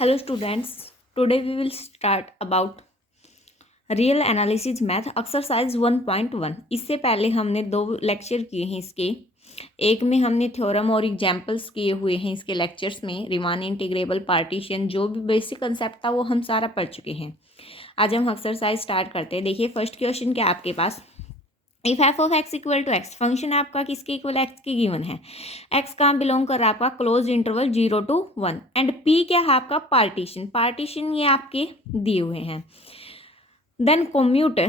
Hello students, today we will start about real analysis math exercise 1.1। इससे पहले हमने 2 lecture किए हैं इसके। एक में हमने थ्योरम और एग्जाम्पल्स किए हुए हैं इसके लेक्चर्स में। रिमान इंटीग्रेबल पार्टीशन जो भी बेसिक कंसेप्ट था वो हम सारा पढ़ चुके हैं। आज हम एक्सरसाइज स्टार्ट करते हैं। देखिए फर्स्ट क्वेश्चन क्या आपके पास, if F of X equal to X, function आपका किसके इक्वल एक्स की गिवन है। एक्स कहाँ बिलोंग कर रहा है आपका, close interval 0 to 1 and P क्या है आपका, पार्टीशन ये आपके दिए हुए हैं। देन कॉम्यूट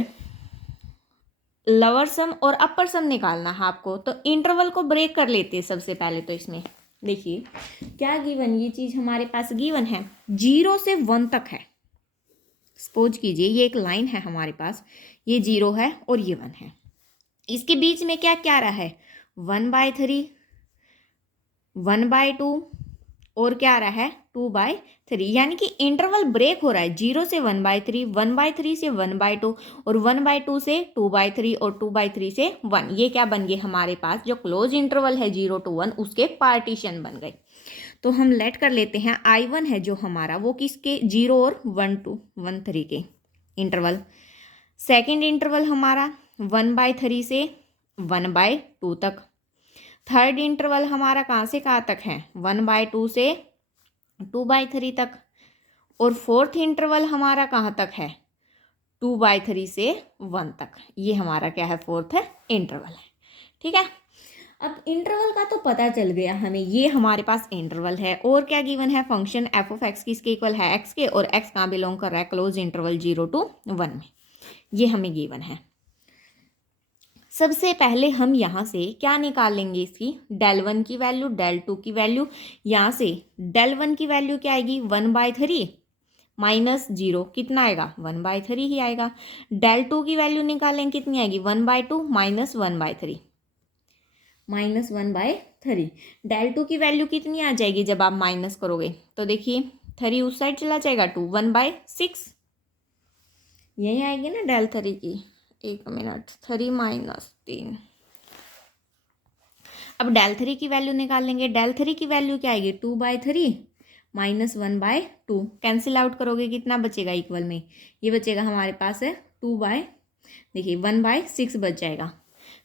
लोअर सम और अपर सम निकालना है आपको। तो इंटरवल को ब्रेक कर लेते हैं सबसे पहले। तो इसमें देखिए क्या गिवन, ये चीज हमारे पास गिवन है 0 से 1 तक है। सपोज कीजिए ये एक लाइन है हमारे पास, ये 0 है और ये 1 है। इसके बीच में क्या क्या रहा है, 1/3, 1/2 और क्या आ रहा है 2/3, यानी कि इंटरवल ब्रेक हो रहा है 0 से 1/3, 1/3 से 1/2 और 1/2 से 2/3 और 2/3 से 1। ये क्या बन गए हमारे पास, जो क्लोज इंटरवल है 0 to 1 उसके पार्टीशन बन गए। तो हम लेट कर लेते हैं I1 है जो हमारा, वो किसके 0 और 1 to 1/3 के इंटरवल। सेकेंड इंटरवल हमारा 1/3 से 1/2 तक। थर्ड इंटरवल हमारा कहाँ से कहाँ तक है, 1/2 से 2/3 तक। और फोर्थ इंटरवल हमारा कहाँ तक है, 2/3 से 1 तक। ये हमारा क्या है, फोर्थ इंटरवल है। ठीक है, अब इंटरवल का तो पता चल गया हमें, ये हमारे पास इंटरवल है। और क्या गिवन है, फंक्शन एफ ऑफ एक्स किसके इक्वल है, एक्स के, और एक्स कहाँ बिलोंग कर रहा है, क्लोज इंटरवल 0 to 1 में। ये हमें गिवन है। सबसे पहले हम यहाँ से क्या निकाल लेंगे, इसकी del1 की वैल्यू, del2 की वैल्यू। यहाँ से del1 की वैल्यू क्या आएगी, 1/3 माइनस 0 कितना आएगा, 1/3 ही आएगा। del2 की वैल्यू निकालेंगे कितनी आएगी, 1/2 माइनस 1/3, माइनस 1/3। del2 की वैल्यू कितनी आ जाएगी जब आप माइनस करोगे, तो देखिए 3 उस साइड चला जाएगा, 2 1/6 यही आएगी ना del3 की। एक मिनट, 3 माइनस 3। अब del3 की वैल्यू निकाल लेंगे। del3 की वैल्यू क्या आएगी, 2/3 माइनस 1/2। कैंसिल आउट करोगे कितना बचेगा इक्वल में, ये बचेगा हमारे पास है देखिए 1/6 बच जाएगा।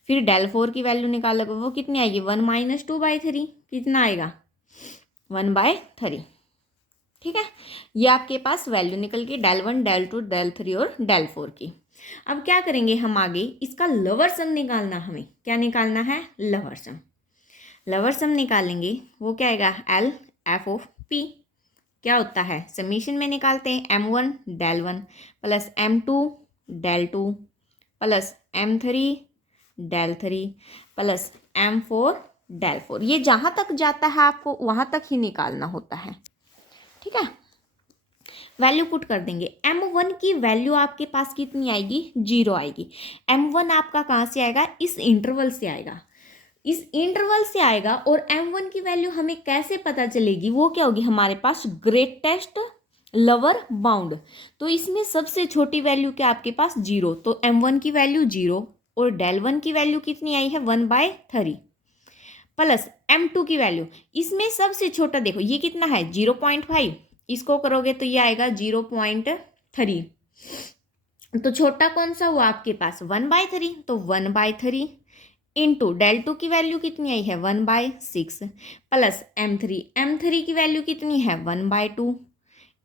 फिर del4 की वैल्यू निकालोगे, वो कितनी आएगी, 1 माइनस 2/3 कितना आएगा, 1/3। ठीक है, ये आपके पास वैल्यू निकल गई del1, del2, del3 और del4 की। अब क्या करेंगे हम आगे, इसका लोअर सम निकालना, हमें क्या निकालना है, लोअर सम। लोअर सम निकालेंगे, वो क्या आएगा, एल एफ ऑफ पी क्या होता है, समीशन में निकालते हैं, m1 del1 plus m2 del2 plus m3 del3 plus m4 del4। ये जहाँ तक जाता है आपको वहाँ तक ही निकालना होता है। ठीक है, वैल्यू पुट कर देंगे। m1 की वैल्यू आपके पास कितनी आएगी, 0 आएगी। m1 आपका कहाँ से आएगा, इस इंटरवल से आएगा, इस इंटरवल से आएगा। और m1 की वैल्यू हमें कैसे पता चलेगी, वो क्या होगी हमारे पास, ग्रेटेस्ट लोअर बाउंड। तो इसमें सबसे छोटी वैल्यू क्या आपके पास, 0। तो m1 की वैल्यू 0 और del1 की वैल्यू कितनी आई है, 1/3 प्लस m2 की वैल्यू, इसमें सबसे छोटा देखो ये कितना है, 0.5। इसको करोगे तो ये आएगा 0.3। तो छोटा कौन सा हुआ आपके पास, 1/3। तो 1/3 इंटू del2 की वैल्यू कितनी आई है, 1/6 प्लस m3 की वैल्यू कितनी है, 1/2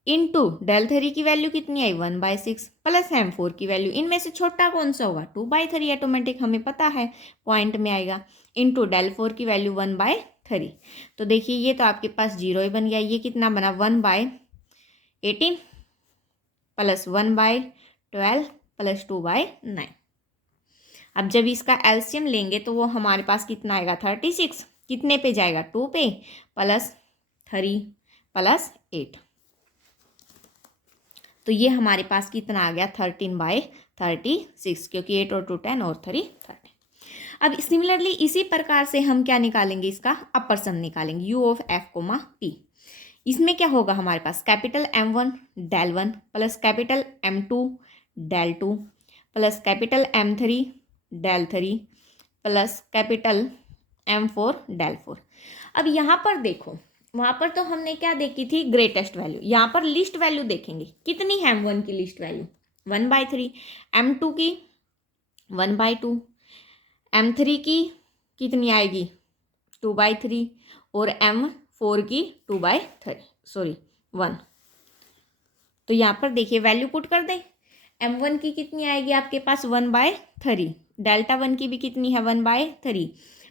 इंटू del3 की वैल्यू कितनी आई, 1/6 प्लस m4 की वैल्यू, इनमें से छोटा कौन सा होगा, 2/3 ऑटोमेटिक हमें पता है पॉइंट में आएगा, इंटू del4 की वैल्यू 1/3। तो देखिए ये तो आपके पास 0 ही बन गया। ये कितना बना, 1/18 प्लस 1/12 प्लस 2/9। अब जब इसका एलसीएम लेंगे तो वो हमारे पास कितना आएगा, 36। कितने पे जाएगा, 2 पे, प्लस 3 प्लस 8। तो ये हमारे पास कितना आ गया, 13/36, क्योंकि 8 और 2 10 और 3 13। अब सिमिलरली इसी प्रकार से हम क्या निकालेंगे, इसका अपर सम निकालेंगे, u of f comma p। इसमें क्या होगा हमारे पास, capital m1 del1 plus capital m2 del2 plus capital m3 del3 plus capital m4 del4। अब यहाँ पर देखो वहां पर तो हमने क्या देखी थी, ग्रेटेस्ट वैल्यू। यहाँ पर लिस्ट वैल्यू देखेंगे, कितनी है M1 की लिस्ट वैल्यू 1/3, M2 की 1/2, M3 की कितनी आएगी 2/3 और M4 की 2/3 सॉरी 1। तो यहाँ पर देखिए वैल्यू पुट कर दें। M1 की कितनी आएगी आपके पास 1/3, डेल्टा 1 की भी कितनी है 1/3,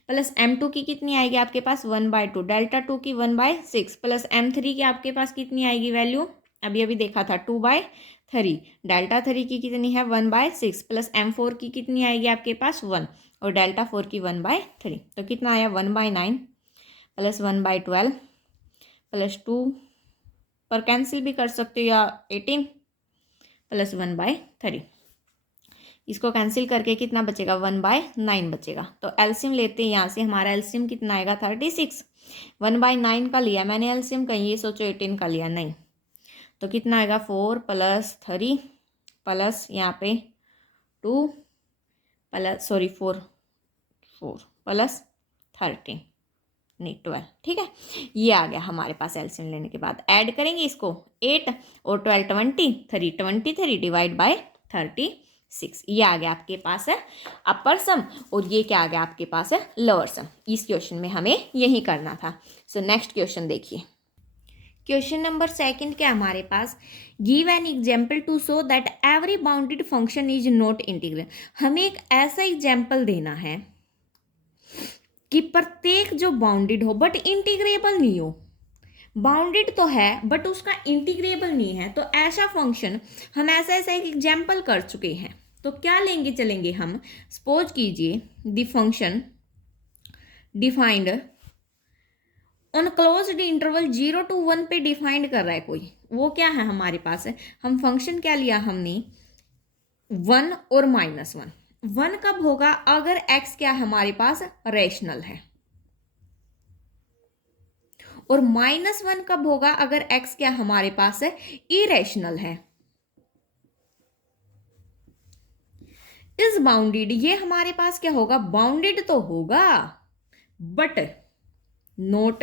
प्लस M2 की कितनी आएगी आपके पास 1/2, डेल्टा 2 की 1/6, प्लस M3 की आपके पास कितनी आएगी वैल्यू, अभी अभी देखा था 2/3, डेल्टा 3 की कितनी है 1/6, प्लस M4 की कितनी आएगी आपके पास 1 और डेल्टा 4 की 1/3। तो कितना आया 1/9 प्लस 1/12 प्लस 2 पर कैंसिल भी कर सकते हो या 18 प्लस 1/3। इसको कैंसिल करके कितना बचेगा 1/9 बचेगा। तो एलसीएम लेते हैं, यहाँ से हमारा एलसीएम कितना आएगा 36। 1/9 का लिया मैंने एलसीएम, कहीं ये सोचो 18 का लिया, नहीं। तो कितना आएगा 4 + 3 प्लस यहाँ पे 2 प्लस सॉरी 4 प्लस 13 नहीं 12, ठीक है। ये आ गया हमारे पास एलसीएम लेने के बाद। ऐड करेंगे इसको 8 और 12 23 23 डिवाइड बाय 36, ये आ गया आपके पास है अपर सम और ये क्या आ गया आपके पास है लोअर सम। इस क्वेश्चन में हमें यही करना था। सो नेक्स्ट क्वेश्चन देखिए, क्वेश्चन नंबर 2 क्या हमारे पास, give an example to show that every bounded function is not integral. हमें एक ऐसा एग्जाम्पल देना है कि प्रत्येक जो बाउंडेड हो बट इंटीग्रेबल नहीं हो। बाउंडेड तो है बट उसका इंटीग्रेबल नहीं है, तो ऐसा फंक्शन हम ऐसा ऐसा एक एग्जाम्पल कर चुके हैं। तो क्या लेंगे चलेंगे हम, सपोज कीजिए the function defined on closed interval 0 to 1 पे डिफाइंड कर रहा है कोई, वो क्या है हमारे पास है, हम फंक्शन क्या लिया हमने 1 और -1। 1 कब होगा, अगर x क्या हमारे पास रेशनल है, और -1 कब होगा, अगर x क्या हमारे पास है इरेशनल है। इज बाउंडेड, ये हमारे पास क्या होगा, बाउंडेड तो होगा but not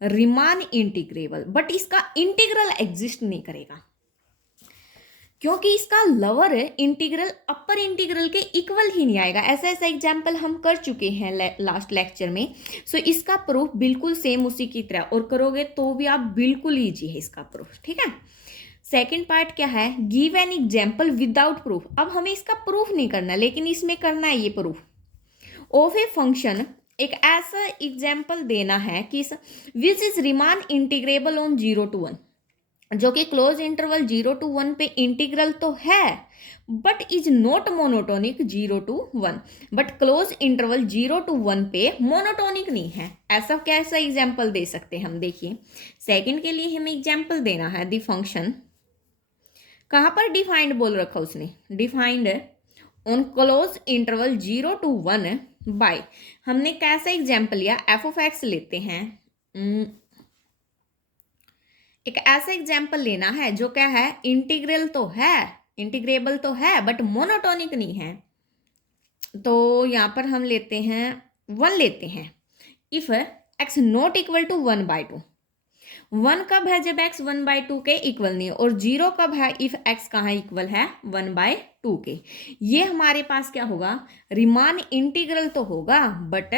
Riemann integrable, but इसका इंटीग्रल एग्जिस्ट नहीं करेगा, क्योंकि इसका लोअर इंटीग्रल अपर इंटीग्रल के इक्वल ही नहीं आएगा। ऐसा ऐसा एग्जाम्पल हम कर चुके हैं लास्ट लेक्चर में। सो इसका प्रूफ बिल्कुल सेम उसी की तरह, और करोगे तो भी आप बिल्कुल ईजी है इसका प्रूफ, ठीक है। सेकंड पार्ट क्या है, give an example without proof. अब हमें इसका प्रूफ नहीं करना, लेकिन इसमें करना है ये प्रूफ ऑफ ए फंक्शन। एक ऐसा एग्जाम्पल देना है कि which is Riemann integrable on 0 to 1, जो कि क्लोज इंटरवल 0 to 1 पे इंटीग्रल तो है but is not monotonic 0 to 1, but close interval 0 to 1 पे मोनोटोनिक नहीं है। ऐसा कैसा एग्जाम्पल दे सकते हैं हम, देखिए सेकंड के लिए हमें एग्जाम्पल देना है द फंक्शन, कहाँ पर डिफाइंड बोल रखा उसने, defined on close interval 0 to 1 by, हमने कैसा एग्जाम्पल लिया, f(x) लेते हैं। एक ऐसा एग्जाम्पल लेना है जो क्या है, इंटीग्रल तो है, इंटीग्रेबल तो है बट मोनोटोनिक नहीं है। तो यहाँ पर हम लेते हैं 1 लेते हैं, if x not equal to 1/2। 1 कब है, जब x 1/2 के इक्वल नहीं है, और 0 कब है, इफ x कहाँ इक्वल है 1/2 के। ये हमारे पास क्या होगा, रिमान इंटीग्रल तो होगा but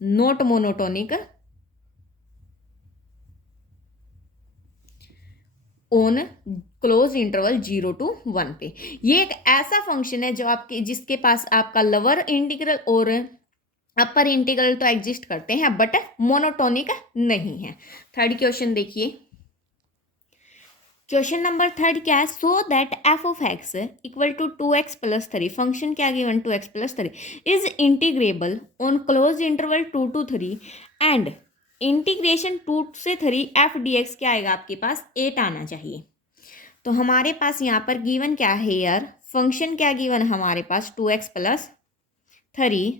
not monotonic on close interval 0 to 1 पे। ये एक ऐसा फंक्शन है जो आपके जिसके पास आपका लोअर इंटीग्रल और अपर इंटीग्रल तो एग्जिस्ट करते हैं बट मोनोटोनिक नहीं है। थर्ड क्वेश्चन देखिए, क्वेश्चन नंबर 3 क्या है, so that f(x) equal to 2x + 3, function क्या given 2x + 3 is integrable on close interval 2 to 3 and integration 2 से 3 f dx क्या आएगा आपके पास 8 आना चाहिए। तो हमारे पास यहाँ पर गिवन क्या है यार, फंक्शन क्या गिवन हमारे पास 2x + 3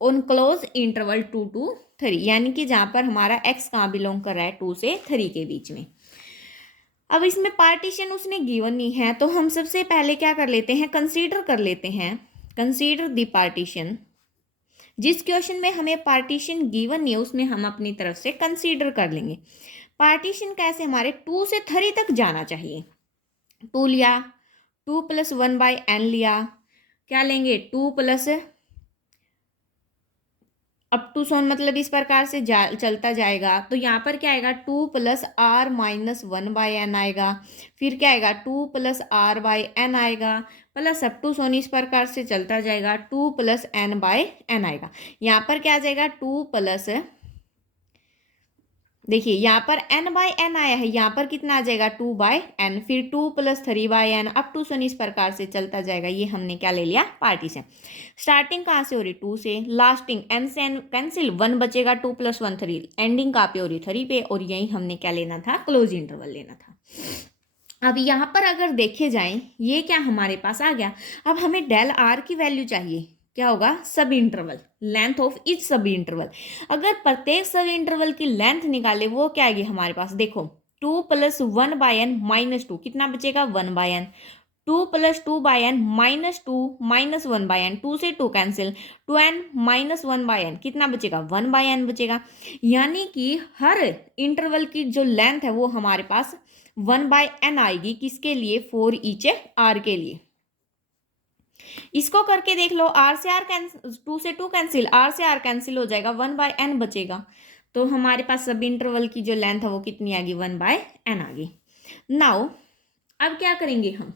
on close interval 2 to 3, यानी कि जहाँ पर हमारा x कहाँ बिलोंग कर रहा है 2 से 3 के बीच में। अब इसमें पार्टीशन उसने गिवन नहीं है, तो हम सबसे पहले क्या कर लेते हैं, कंसीडर कर लेते हैं, कंसीडर द पार्टीशन जिस क्वेश्चन में हमें पार्टीशन गिवन नहीं है उसमें हम अपनी तरफ से कंसीडर कर लेंगे। पार्टीशन कैसे, हमारे 2 से 3 तक जाना चाहिए। 2 लिया, 2 + 1/n लिया, क्या लेंगे 2 प्लस अप टू सोन, मतलब इस प्रकार से चलता जाएगा। तो यहाँ पर क्या आएगा 2 + r-1/n आएगा, फिर क्या आएगा 2 + r/n आएगा, प्लस अप टू सोन इस प्रकार से चलता जाएगा 2 + n/n आएगा। यहाँ पर क्या आ जाएगा 2 प्लस, देखिए यहाँ पर n/n आया है, यहाँ पर कितना आ जाएगा 2/n, फिर 2 + 3/n अप टू सन इस प्रकार से चलता जाएगा। ये हमने क्या ले लिया पार्टीशन। स्टार्टिंग कहाँ से हो रही 2 से, लास्टिंग n से n कैंसिल, 1 बचेगा, 2 + 1 3, एंडिंग कहाँ पे हो रही 3 पे, और यही हमने क्या लेना था क्लोज इंटरवल लेना था। अब यहाँ पर अगर देखे जाएं ये क्या हमारे पास आ गया। अब हमें डेल आर की वैल्यू चाहिए, क्या होगा सब इंटरवल, लेंथ ऑफ इच सब इंटरवल। अगर प्रत्येक सब इंटरवल की लेंथ निकाले वो क्या आएगी हमारे पास, देखो 2 + 1/n -2 कितना बचेगा 1/n, 2 + 2/n -2 -1/n, 2 से 2 कैंसिल, 2n - 1/n कितना बचेगा 1/n बचेगा। यानी कि हर इंटरवल की जो लेंथ है वो हमारे पास 1/n आएगी, किसके लिए, फॉर ईच आर के लिए। इसको करके देख लो, आर से आर कैंसिल, 2 से 2 कैंसिल, आर से आर कैंसिल हो जाएगा, 1/n बचेगा। तो हमारे पास सब इंटरवल की जो लेंथ है वो कितनी आ गई 1/n आ गई। नाउ अब क्या करेंगे हम,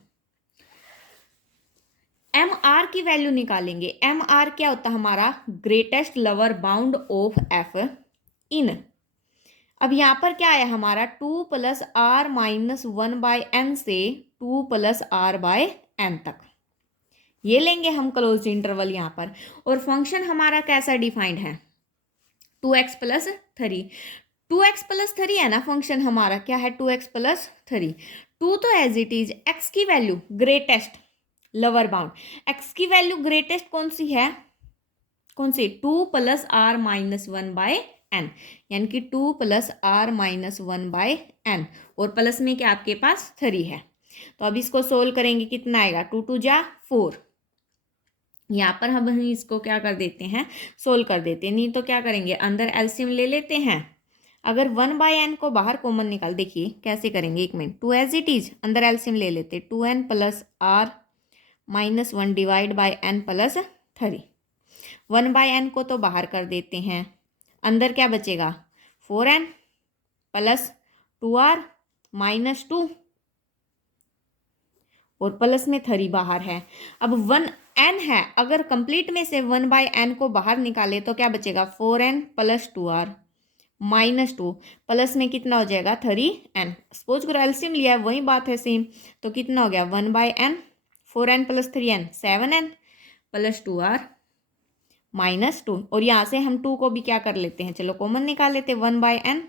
एम आर की वैल्यू निकालेंगे। एम आर क्या होता है हमारा, greatest lower bound of F in, अब यहाँ पर क्या आया हमारा 2 + r-1/n से 2 + r/n तक, ये लेंगे हम क्लोज इंटरवल यहाँ पर। और फंक्शन हमारा कैसा डिफाइंड है 2x + 3, 2x + 3 है ना फंक्शन हमारा, क्या है 2x + 3, 2 तो एज इट इज, x की value greatest lower bound, x की वैल्यू ग्रेटेस्ट कौन सी है, कौन सी 2 + r-1/n, यानी कि 2 + r-1/n, और प्लस में क्या आपके पास 3 है। तो अब इसको सोल्व करेंगे, कितना आएगा 2 × 2 = 4, यहाँ पर हम इसको क्या कर देते हैं सोल्व कर देते हैं, नहीं तो क्या करेंगे अंदर एलसीएम ले लेते हैं। अगर 1/n को बाहर कॉमन निकाल, देखिए कैसे करेंगे, 1 मिनट, 2 एज इट इज अंदर एलसीएम ले लेते, 2n + r-1 / n + 3, 1/n को तो बाहर कर देते हैं, अंदर क्या बचेगा 4n + 2r - 2 और प्लस में 3 बाहर है। अब 1n है, अगर कंप्लीट में से 1/n को बाहर निकाले तो क्या बचेगा 4n + 2r - 2, प्लस में कितना हो जाएगा 3n, सपोज करो एलसीएम लिया है वही बात है सेम, तो कितना हो गया 1/n, 4n + 3n 7n + 2r -2, और यहाँ से हम 2 को भी क्या कर लेते हैं, चलो कॉमन निकाल लेते, 1/n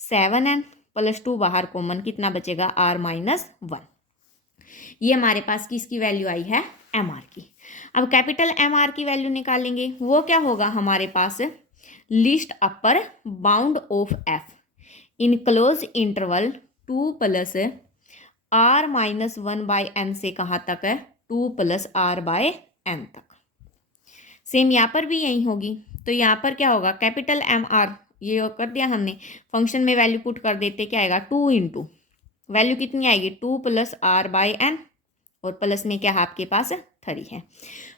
7n + 2 बाहर कॉमन, कितना बचेगा r - 1। ये हमारे पास किसकी वैल्यू आई है एम आर की। अब कैपिटल एम आर की वैल्यू निकालेंगे, वो क्या होगा हमारे पास, least upper bound of F in close interval 2 + r-1/n से कहाँ तक है 2 + r/n तक। सेम यहाँ पर भी यही होगी, तो यहाँ पर क्या होगा कैपिटल एम आर, ये कर दिया हमने, फंक्शन में वैल्यू पुट कर देते, क्या आएगा 2 × वैल्यू कितनी आएगी 2 + r/n, और प्लस में क्या है आपके पास 3 है।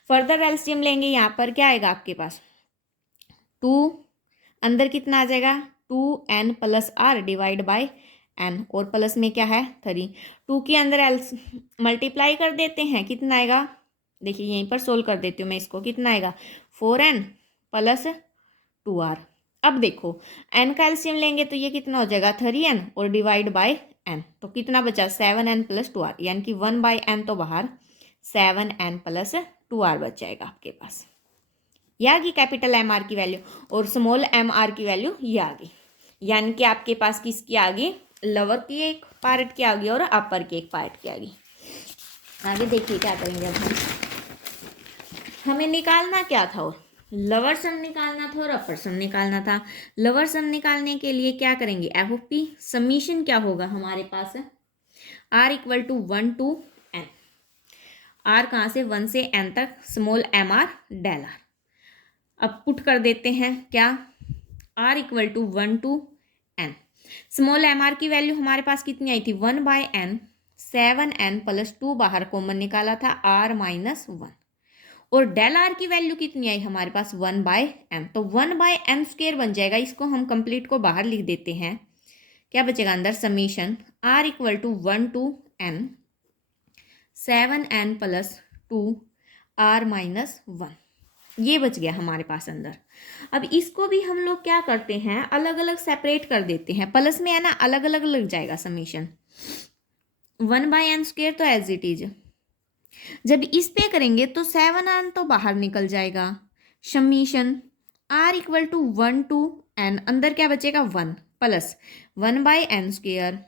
फर्दर एलसीएम लेंगे, यहाँ पर क्या आएगा आपके पास 2, अंदर कितना आ जाएगा 2n + r / n, और प्लस में क्या है 3, 2 के अंदर मल्टीप्लाई कर देते हैं, कितना आएगा, देखिए यहीं पर सोल्व कर देती हूँ मैं इसको, कितना आएगा 4n + 2r। अब देखो n का एलसीएम लेंगे तो ये कितना हो जाएगा 3n और डिवाइड बाय n, तो कितना बचा 7n + 2r, यानी कि 1/n तो बाहर, 7n + 2r बच जाएगा आपके पास। ये आ गई कैपिटल एम आर की वैल्यू, और स्मॉल एम आर की वैल्यू ये आ गई, यानी कि आपके पास किसकी आ गई, लोअर की एक पार्ट की आ गई और अपर की एक पार्ट की आ गई। आगे देखिए क्या करेंगे अब हमें निकालना क्या था, और लोअर सम निकालना था और अपर सम निकालना था। लोअर सम निकालने के लिए क्या करेंगे, एफ ऑफ पी समीशन क्या होगा हमारे पास है r = 1 to n, r कहाँ से 1 से n तक, small M R del R, अब पुट कर देते हैं क्या, r equal to 1 to n। Small M R की वैल्यू हमारे पास कितनी आई थी 1/n, 7n प्लस 2 बाहर कॉमन निकाला था r माइनस 1, और डेल आर की वैल्यू कितनी आई हमारे पास 1/n, तो 1/n स्क्वायर बन जाएगा। इसको हम कंप्लीट को बाहर लिख देते हैं, क्या बचेगा अंदर summation r equal to 1 to n 7n plus 2 r minus 1, ये बच गया हमारे पास अंदर। अब इसको भी हम लोग क्या करते हैं, अलग अलग सेपरेट कर देते हैं, प्लस में है ना अलग अलग लग जाएगा समीशन 1/n स्क्वायर तो एज इट इज, जब इस पे करेंगे तो 7n तो बाहर निकल जाएगा, summation r equal to 1 to n, अंदर क्या बचेगा 1 प्लस 1/n स्क्वायर,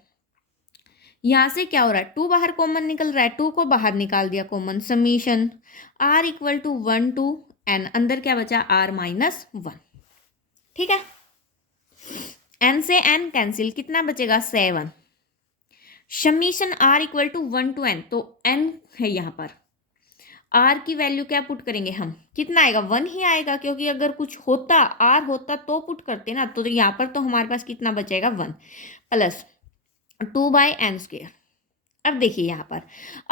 यहाँ से क्या हो रहा है 2 बाहर कॉमन निकल रहा है, 2 को बाहर निकाल दिया common, summation r equal to 1 to n, अंदर क्या बचा r माइनस 1। ठीक है, n से n कैंसिल, कितना बचेगा 7, summation r equal to 1 to n, तो n है यहाँ पर, r की वैल्यू क्या पुट करेंगे हम, कितना आएगा 1 ही आएगा, क्योंकि अगर कुछ होता r होता तो पुट करते ना, तो यहाँ पर तो हमारे पास कितना बचेगा 1 प्लस 2/n स्क्वायर। अब देखिए यहाँ पर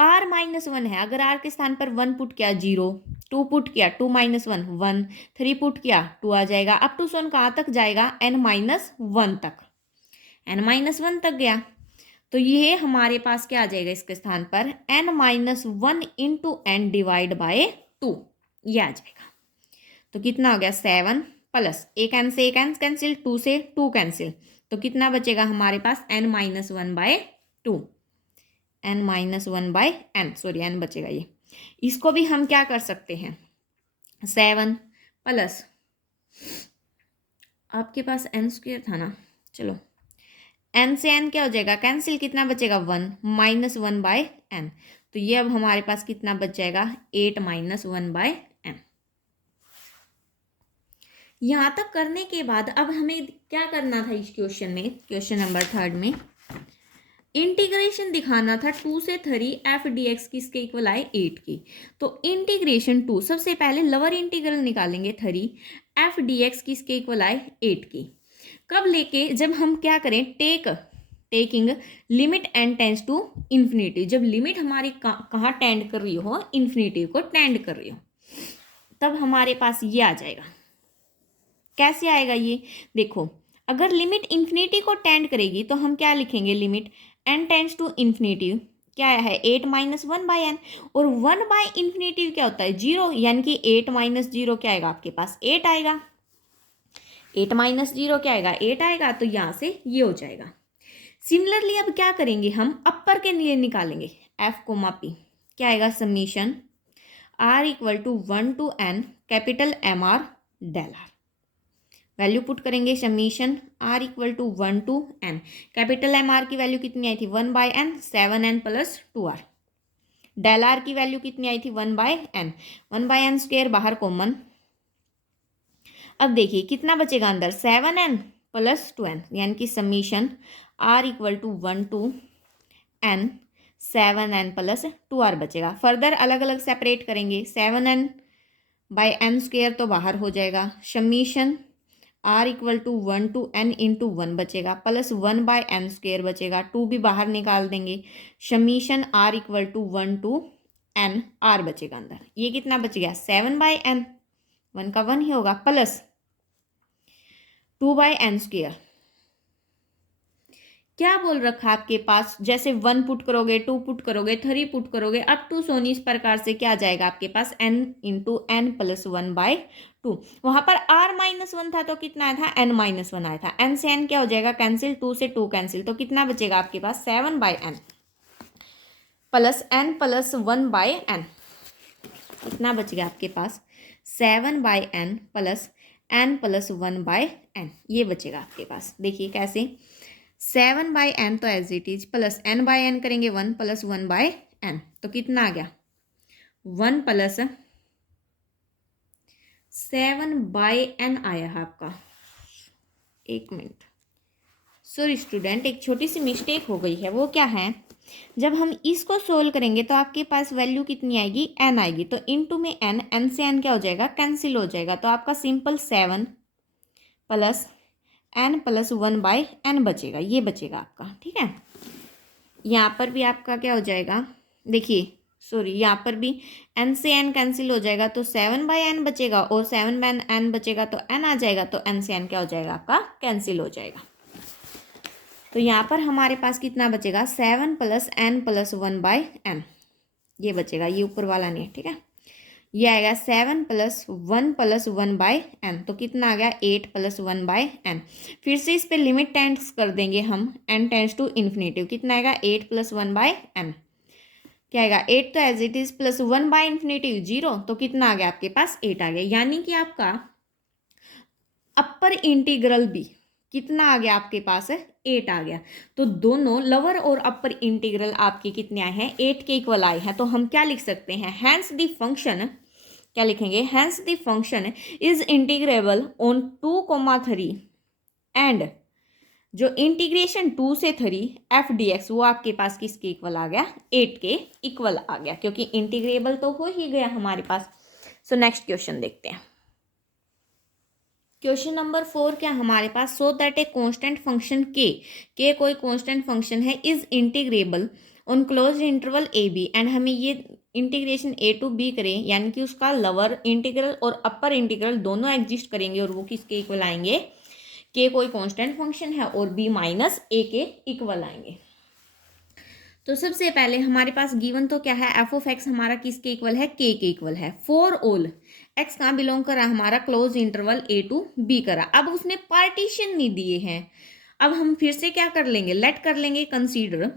r माइनस 1 है, अगर r के स्थान पर 1 पुट किया 0, 2 पुट किया 2 माइनस 1 1, 3 पुट किया 2 आ जाएगा, अप टू सोन कहाँ तक जाएगा n माइनस 1 तक, n माइनस 1 तक गया, तो ये हमारे पास क्या आ जाएगा इसके स्थान पर n minus 1 into n divide by 2, ये आ जाएगा। तो कितना हो गया 7 प्लस एक n से एक n कैंसिल, 2 से 2 कैंसिल, तो कितना बचेगा हमारे पास n minus 1/2, n minus 1/n, sorry n बचेगा ये। इसको भी हम क्या कर सकते हैं 7 प्लस, आपके पास n स्क्वायर था ना, चलो n से n क्या हो जाएगा कैंसिल, कितना बचेगा 1 माइनस 1/n, तो ये अब हमारे पास कितना बच जाएगा 8 माइनस 1/n। यहाँ तक करने के बाद अब हमें क्या करना था इस क्वेश्चन में, क्वेश्चन नंबर 3 में इंटीग्रेशन दिखाना था 2 से 3 f dx किसके इक्वल आए 8 की, तो इंटीग्रेशन 2, सबसे पहले लोअर इंटीग्रल निकालेंगे 3 f dx किसके इक्वल आए 8 की, कब लेके, जब हम क्या करें taking limit n tends to infinity, जब लिमिट हमारी कहाँ टेंड कर रही हो, इन्फिनिटी को टेंड कर रही हो, तब हमारे पास ये आ जाएगा। कैसे आएगा ये देखो, अगर लिमिट इन्फिनिटी को टेंड करेगी तो हम क्या लिखेंगे, limit n tends to infinity, क्या है 8 माइनस 1/n, और 1/∞ क्या होता है 0, यानी कि 8 माइनस 0 क्या आएगा आपके पास 8 आएगा, 8 माइनस 0 क्या आएगा 8 आएगा, तो यहाँ से ये हो जाएगा। सिमिलरली अब क्या करेंगे हम अपर के लिए निकालेंगे f कोमा p, क्या आएगा summation r equal to 1 to n capital mr del r, value put करेंगे summation r equal to 1 to n, capital mr की वैल्यू कितनी आई थी 1/n 7n plus 2r, del r की वैल्यू कितनी आई थी 1/n, 1/n स्क्वायर बाहर कॉमन, अब देखिए कितना बचेगा अंदर 7n प्लस 2n, यानी कि summation r equal to 1 to n 7n plus 2r बचेगा। फर्दर अलग अलग सेपरेट करेंगे, 7n/n स्क्वायर तो बाहर हो जाएगा, summation r equal to 1 to n into 1 बचेगा, प्लस 1/n स्क्वायर बचेगा, 2 भी बाहर निकाल देंगे, summation r equal to 1 to n r बचेगा अंदर, ये कितना बच गया 7/n, 1 का 1 ही होगा, प्लस 2/n स्क्वायर, क्या बोल रखा आपके पास, जैसे 1 पुट करोगे 2 पुट करोगे 3 पुट करोगे अप टू सोनी, इस प्रकार से क्या आ जाएगा आपके पास n इंटू n प्लस 1/2, वहां पर r माइनस 1 था तो कितना आया था n माइनस 1 आया था, n से n क्या हो जाएगा कैंसिल, 2 से 2 कैंसिल, तो कितना बचेगा आपके पास 7/n plus n plus 1/n, कितना बच गया आपके पास 7/n plus n plus 1/n, ये बचेगा आपके पास। देखिए कैसे 7/n तो as it is, plus n/n करेंगे 1 प्लस 1/n, तो कितना आ गया 1 प्लस 7/n आया है आपका। एक मिनट, सॉरी स्टूडेंट, एक छोटी सी मिस्टेक हो गई है, वो क्या है जब हम इसको सोल्व करेंगे तो आपके पास वैल्यू कितनी आएगी, n आएगी। तो इनटू में n से n क्या हो जाएगा, कैंसिल हो जाएगा। तो आपका simple 7 plus n plus 1/n बचेगा, ये बचेगा आपका। ठीक है, यहाँ पर भी आपका क्या हो जाएगा, देखिए सॉरी, यहाँ पर भी n से n कैंसिल हो जाएगा तो 7/n बचेगा, और 7/n बचेगा तो n आ जाएगा, तो n से n क्या हो जाएगा आपका, कैंसिल हो जाएगा। तो यहाँ पर हमारे पास कितना बचेगा, 7 प्लस n प्लस 1/n, ये बचेगा, ये ऊपर वाला नहीं है। ठीक है, ये आएगा 7 प्लस 1 प्लस 1/n, तो कितना आ गया, 8 प्लस 1/n। फिर से इस पे लिमिट टेंस कर देंगे हम, n टेंस टू इन्फिनेटिव, कितना आएगा, 8 प्लस 1/n, क्या आएगा, 8 तो एज इट इज, प्लस 1/इन्फिनेटिव 0, तो कितना आ गया आपके पास, 8 आ गया। यानी कि आपका अपर इंटीग्रल भी कितना आ गया आपके पास, 8 आ गया। तो दोनों लोअर और अपर इंटीग्रल आपके कितने आए हैं, 8 के इक्वल आए हैं। तो हम क्या लिख सकते हैं, हैंस द फंक्शन, क्या लिखेंगे, hence the function is integrable on 2,3 and जो इंटीग्रेशन 2 से 3 एफ डी एक्स, वो आपके पास किसके इक्वल आ गया, 8 के इक्वल आ गया, क्योंकि इंटीग्रेबल तो हो ही गया हमारे पास। सो नेक्स्ट क्वेश्चन देखते हैं। क्वेश्चन नंबर 4 क्या हमारे पास, so that a constant function के कोई कांस्टेंट फंक्शन है is integrable on close interval A B, and हमें ये इंटीग्रेशन ए टू बी करें, यानी कि उसका लोअर इंटीग्रल और अपर इंटीग्रल दोनों एग्जिस्ट करेंगे, और वो किसके इक्वल आएंगे, के कोई कांस्टेंट फंक्शन है और बी माइनस ए के इक्वल आएंगे। तो सबसे पहले हमारे पास गिवन तो क्या है, एफ ऑफ एक्स हमारा किसके इक्वल है, के इक्वल है। फॉर ऑल एक्स कहाँ बिलोंग करा, हमारा close interval A to B करा। अब उसने पार्टीशन नहीं दिए हैं, अब हम फिर से क्या कर लेंगे, लेट कर लेंगे consider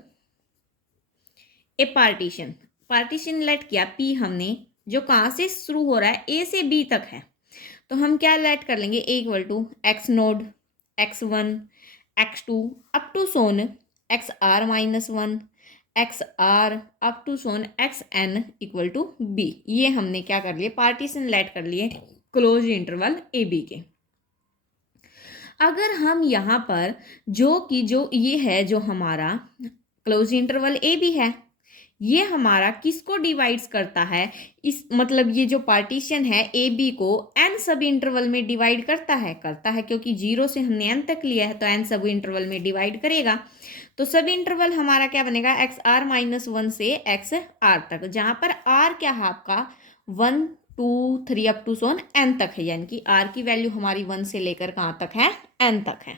a partition. Partition let किया, पी हमने जो कहाँ से शुरू हो रहा है, ए से बी तक है, तो हम क्या लेट कर लेंगे, A equal to x naught x1 x2 up to so on xr-1 xr up to so on xn equal to b। ये हमने क्या कर लिए, पार्टीशन लेट कर लिए क्लोज इंटरवल ए बी के। अगर हम यहाँ पर जो ये है, जो हमारा क्लोज इंटरवल ए बी है, ये हमारा किसको डिवाइड्स करता है, इस मतलब ये जो पार्टीशन है ए बी को एन सब इंटरवल में डिवाइड करता है क्योंकि 0 से हमने एन तक लिया है, तो एन सब इंटरवल में डिवाइड करेगा। तो सब इंटरवल हमारा क्या बनेगा, xr-1 से xr तक, जहां पर r क्या है आपका 1 2 3 अप टू सोन n तक है, यानी कि r की वैल्यू हमारी 1 से लेकर कहाँ तक है, n तक है।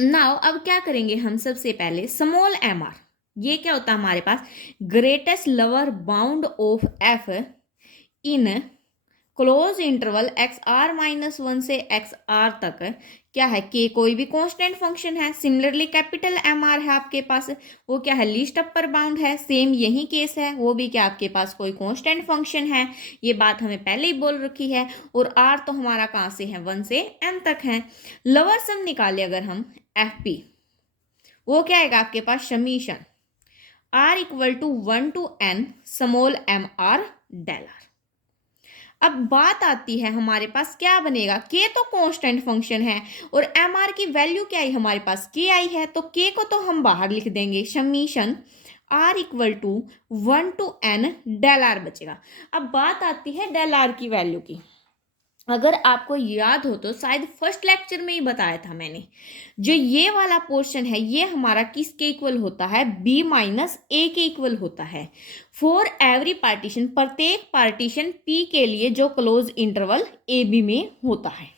नाउ अब क्या करेंगे हम, सबसे पहले स्मॉल mr, ये क्या होता है हमारे पास, greatest lower bound of F in close interval xr-1 से xr तक क्या है, के कोई भी कांस्टेंट फंक्शन है। सिमिलरली कैपिटल mr है आपके पास, वो क्या है, लीस्ट अपर बाउंड है। सेम यही केस है, वो भी क्या आपके पास कोई कांस्टेंट फंक्शन है, ये बात हमें पहले ही बोल रखी है। और r तो हमारा कहाँ से है, 1 से n तक है। लोअर सम निकाले अगर हम एफ पी, वो क्या आएगा आपके पास, summation r equal to 1 to n small M R del R. अब बात आती है हमारे पास क्या बनेगा, k तो कांस्टेंट फंक्शन है और mr की वैल्यू क्या आई हमारे पास, k आई है, तो k को तो हम बाहर लिख देंगे, summation r equal to 1 to n del R बचेगा। अब बात आती है डेल आर की वैल्यू की। अगर आपको याद हो तो शायद फर्स्ट लेक्चर में ही बताया था मैंने, जो ये वाला पोर्शन है ये हमारा किसके इक्वल होता है, b माइनस ए के इक्वल होता है। फॉर एवरी पार्टीशन, प्रत्येक पार्टीशन p के लिए जो क्लोज इंटरवल ए बी में होता है,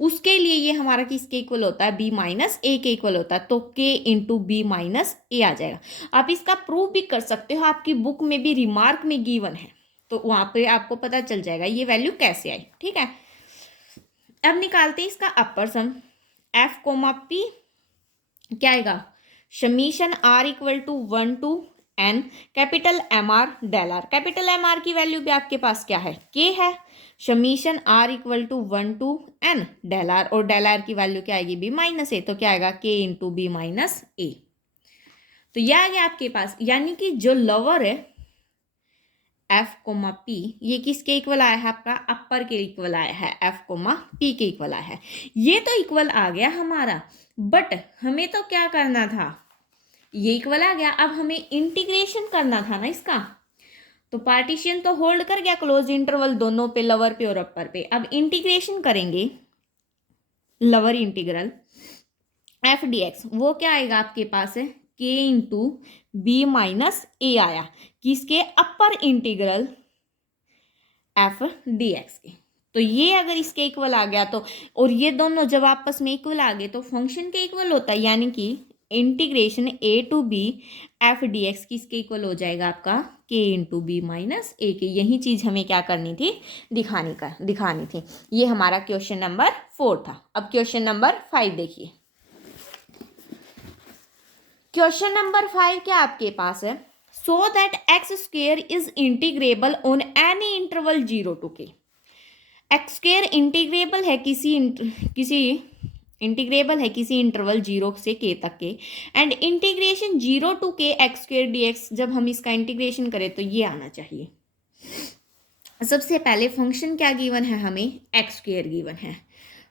उसके लिए ये हमारा किसके इक्वल होता है, b माइनस ए के इक्वल होता है। तो k इंटू बी माइनस ए आ जाएगा। आप इसका प्रूफ भी कर सकते हो, आपकी बुक में भी रिमार्क में गिवन है, तो वहां पे आपको पता चल जाएगा ये वैल्यू कैसे आई। ठीक है, अब निकालते हैं इसका upper sum, F comma P क्या आएगा, summation r equal to 1 to n capital M R del R. Capital M R की वैल्यू भी आपके पास क्या है, k है। Summation r equal to 1 to n del R, और डेल आर की वैल्यू क्या आएगी, b माइनस ए, तो क्या आएगा k into B minus A. तो यह आ गया आपके पास, यानी कि जो लोअर है एफ कोमा पी, ये किसके इक्वल आया है, आपका अपर के इक्वल आया है, एफ कोमा पी के इक्वल आया है। ये तो इक्वल आ गया हमारा, बट हमें तो क्या करना था, ये इक्वल आ गया। अब हमें इंटीग्रेशन करना था ना इसका, तो पार्टीशन तो होल्ड कर गया क्लोज इंटरवल दोनों पे, लोअर पे और अपर पे। अब इंटीग्रेशन करेंगे lower integral F D x, वो क्या आएगा आपके पास है के इंटू बी माइनस ए आया, किसके upper integral F D x के। तो ये अगर इसके इक्वल आ गया तो, और ये दोनों जब आपस में इक्वल आ गए तो फंक्शन के इक्वल होता है, यानी कि integration A to B F D X किसके इक्वल हो जाएगा आपका के इंटू बी माइनस ए के। यही चीज़ हमें क्या करनी थी, दिखानी थी। ये हमारा क्वेश्चन नंबर 4 था। अब क्वेश्चन नंबर 5 देखिए। क्वेश्चन नंबर 5 क्या आपके पास है, so that x square is integrable on any interval 0 to k। X square integrable है किसी इंटरवल 0 से k तक के, and integration 0 to k x square D x, जब हम इसका इंटीग्रेशन करें तो ये आना चाहिए। सबसे पहले फंक्शन क्या गिवन है हमें, एक्स स्क्वेयर गिवन है,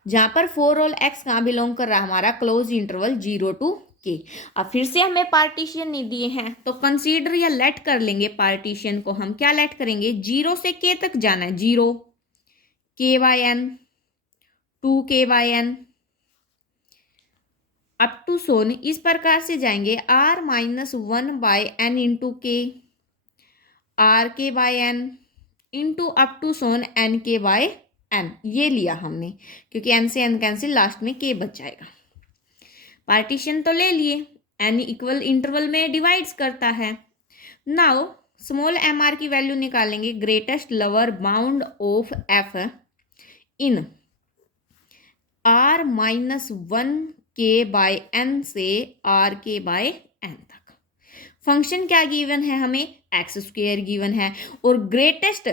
जहाँ पर फॉर ऑल एक्स कहाँ बिलोंग कर रहा है हमारा क्लोज इंटरवल 0 to k। अब फिर से हमें पार्टीशन नहीं दिए हैं तो कंसीडर या लेट कर लेंगे पार्टीशन को। हम क्या लेट करेंगे, 0 से k तक जाना है, 0 k by n 2 k by n up to so on, इस प्रकार से जाएंगे r minus 1 by n into K, R K by n into up to so on n K by n। ये लिया हमने क्योंकि n से n कैंसिल, लास्ट में k बच जाएगा। पार्टीशन तो ले लिए, n इक्वल इंटरवल में डिवाइड्स करता है। नाउ स्मॉल एम आर की वैल्यू निकालेंगे, greatest lower bound of F in r minus 1 k by n से r के बाय n तक। फंक्शन क्या गिवन है हमें, एक्स स्क्वेयर गिवन है, और ग्रेटेस्ट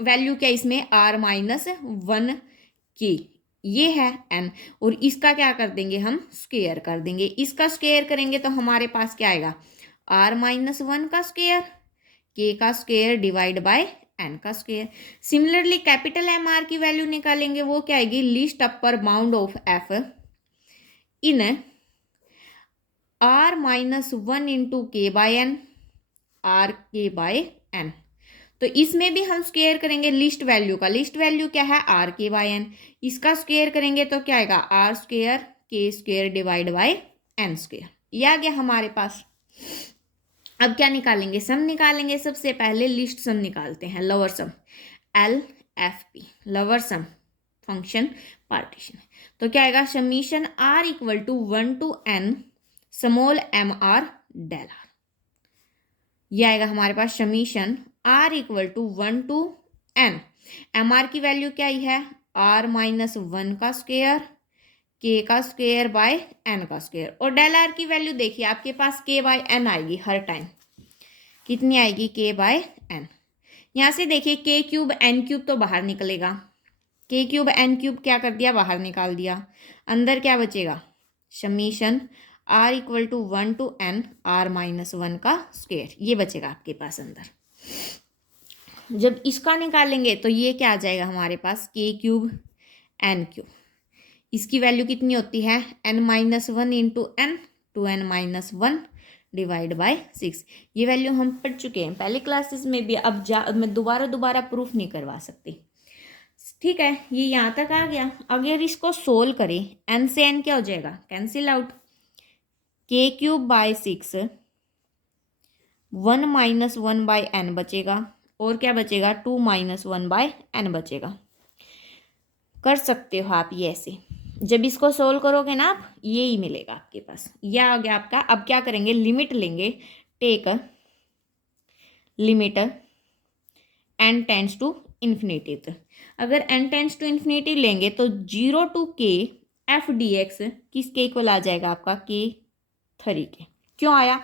वैल्यू क्या इसमें, r माइनस 1 k, ये है n, और इसका क्या कर देंगे हम, स्क्वेयर कर देंगे। इसका स्क्वेयर करेंगे तो हमारे पास क्या आएगा, r माइनस 1 का स्क्वेयर, k का स्क्वेयर डिवाइड बाय n का square. Similarly capital M R की वैल्यू निकालेंगे, वो क्या आएगी, least upper bound of F in r minus 1 into K by N, R K by N. तो इसमें भी हम स्क्वेयर करेंगे लिस्ट वैल्यू का, लिस्ट वैल्यू क्या है, आर के बाय एन। इसका स्क्वेयर करेंगे तो क्या आएगा, R square K square divide by N square. ये आ गया हमारे पास। अब क्या निकालेंगे, सम निकालेंगे। सबसे पहले लिस्ट सम निकालते हैं, lower sum L F P, lower sum function partition. तो क्या आएगा, summation R equal to 1 to n small M R del R. ये आएगा हमारे पास summation R equal to 1 to n। M R की वैल्यू क्या ही है, आर माइनस 1 का स्क्वेयर, के का स्क्वेयर बाय एन का स्क्वेयर। और डेल आर की वैल्यू देखिए आपके पास के बाय एन आएगी हर टाइम, कितनी आएगी, के बाय एन। यहाँ से देखिए के क्यूब एन क्यूब तो बाहर निकलेगा, के क्यूब एन क्यूब क्या कर दिया, बाहर निकाल दिया। अंदर क्या बचेगा, summation R equal to 1 to n R minus 1 का स्क्वेयर, ये बचेगा आपके पास अंदर। जब इसका निकालेंगे तो ये क्या आ जाएगा हमारे पास, के क्यूब एन क्यूब। इसकी वैल्यू कितनी होती है, n minus 1 into N, 2n minus 1 divide by 6। ये वैल्यू हम पढ़ चुके हैं पहले क्लासेस में भी, अब मैं दोबारा प्रूफ नहीं करवा सकती। ठीक है, ये यहाँ तक आ गया। अगर इसको सोल्व करें, n से n क्या हो जाएगा, cancel out, K cube by 6, 1 minus 1 by n बचेगा, और क्या बचेगा, 2 माइनस 1 बाय n बचेगा। कर सकते हो आप ये ऐसे, जब इसको सोल्व करोगे ना आप, ये ही मिलेगा आपके पास। यह आ गया आपका। अब क्या करेंगे, लिमिट लेंगे, take limit n tends to infinity. अगर n टेंड्स टू इन्फिनिटी लेंगे तो 0 to k F D X किसके इक्वल आ जाएगा आपका, के 3 के। क्यों आया,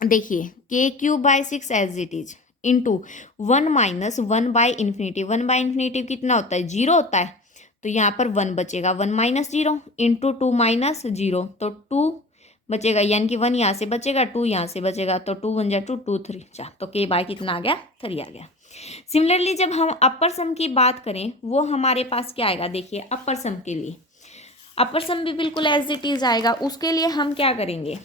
देखिए K cube by 6 as it is into 1 minus 1 by infinity. 1 by infinity कितना होता है, 0 होता है, तो यहाँ पर 1 बचेगा, 1 माइनस 0 इंटू 2 माइनस 0, तो 2 बचेगा, यानी कि 1 यहाँ से बचेगा, 2 यहाँ से बचेगा, तो 2 1 जा 2, 2 3 जा, तो के बाय कितना आ गया, 3 आ गया। सिमिलरली जब हम अपर सम की बात करें, वो हमारे पास क्या आएगा, देखिए अपर सम के लिए, अपर सम भी बिल्कुल एज इट इज आएगा। उसके लिए हम क्या करेंगे,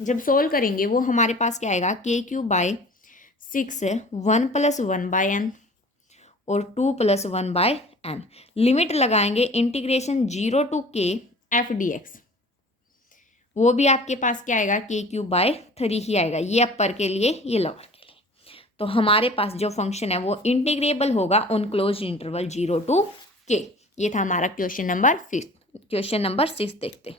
जब सोल्व करेंगे वो हमारे पास क्या आएगा, k³/6 है, 1+1/n और 2+1/n। लिमिट लगाएंगे इंटीग्रेशन 0 to k f/dx, वो भी आपके पास क्या आएगा, k³/3 ही आएगा, ये अपर के लिए ये लोअर के लिए। तो हमारे पास जो फंक्शन है वो इंटीग्रेबल होगा on close interval 0 to k। ये था हमारा क्वेश्चन नंबर 6। देखते हैं।